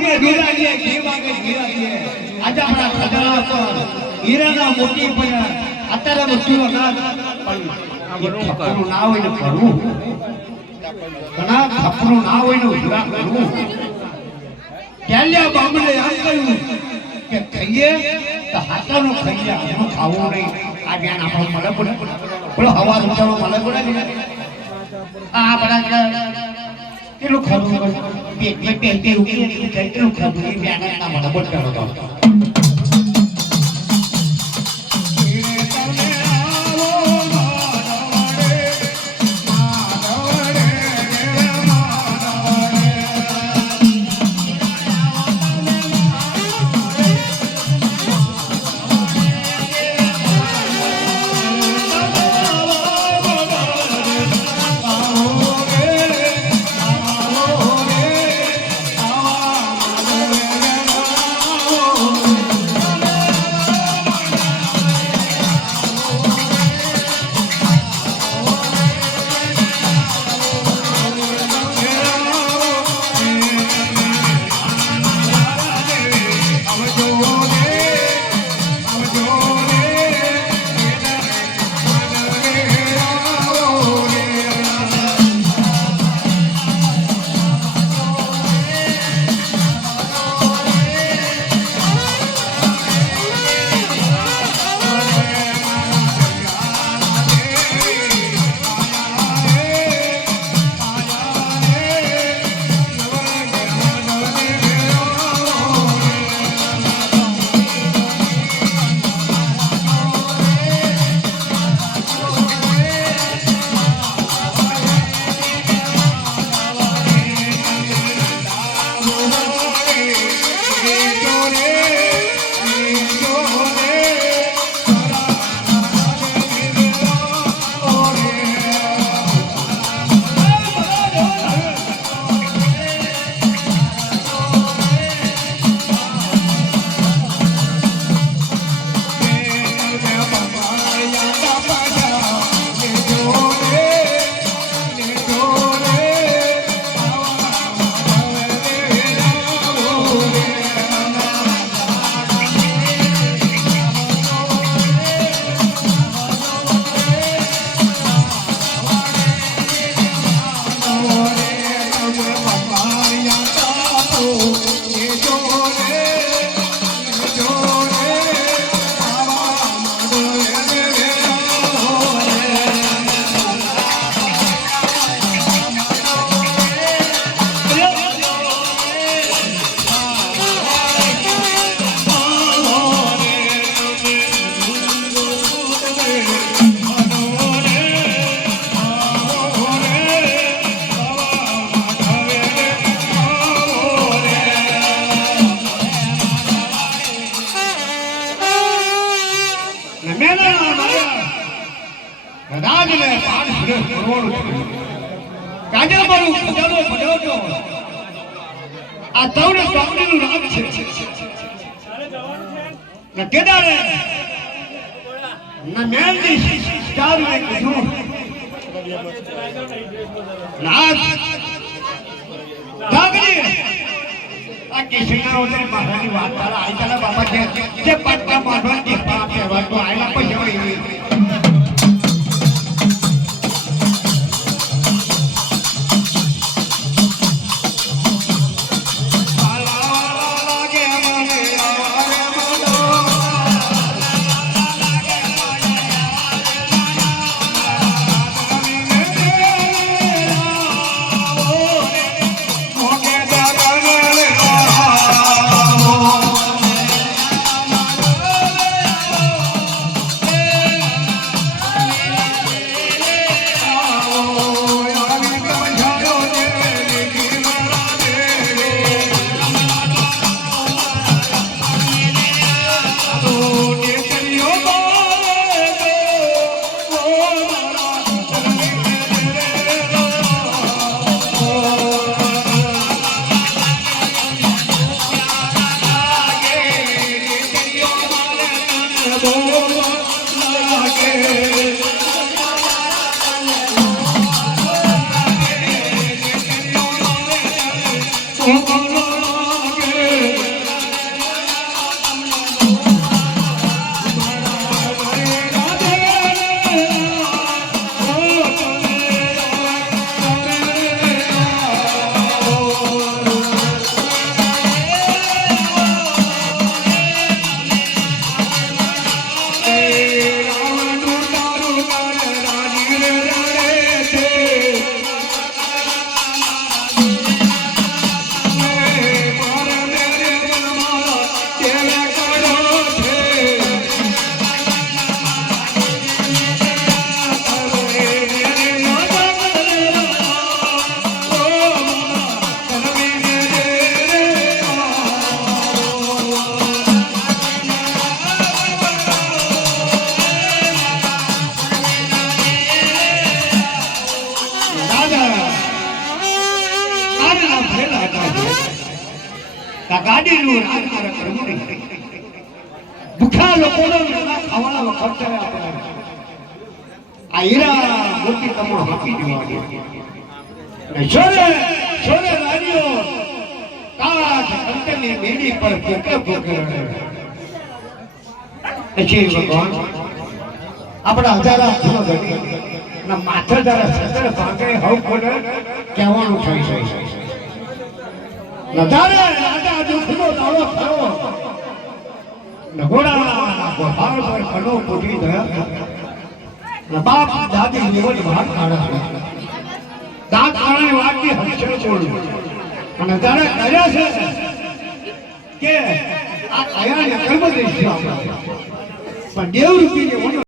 કે વિરાગીએ ઘી વાગે વિરાગીએ આજે આપણા ખજાના પર હીરાના મોટી પડ્યા અત્યારે મૃત્યુ ના પણ ના હોય ને ભરવું. ઘણા ખપરું ના હોય ને ઉભરા કરવું. કેલ્યા બામણે આમ કહ્યું કે ખાઈએ તો હાથાનું ખાઈએ આનું ખાવું નહીં. આ જ્ઞાન આપણને મળે પડે બોલો હવા ઉઠાવો મળે પડે આ આપણા કેટલું ખાધું? બે બે બે બે રૂપિયા કેટલું ખાધું એ જ્ઞાન ના કાજે મારું ખજાનો ભર્યો આ તવને સ્વામીનું નામ છે. ને કેદારે ને મેલની ચારુએ કીધું. નાથ ભાગની આ કેસરીના ઓતરી મહારાજની વાત તારા આઈ તારા બાપા કે જે પટ્ટા મારવા કે પાપ કહેવા તો આયલા પછી હોય Mm-mm. ગાડીનું રાજ મારે કરવું ખાવાના છે આપણે આ હીરા મોતી તમને આપી દેવાની. ને છોરે છોરે રાણીઓ કાઠ કંટની મેડી પર ફૂકે રડે. પછી ભગવાન, આપણા હજારા ફૂલો ઘટી ના માથે જરા સદર ભાગે હવ કોને કહેવાનું થઈ જાય નજારે રાજા દુઃખનો દાડો થયો. નગોડાના ગોપાળ પર કડો કહ્યા છે. કે પણ દેવ રૂપી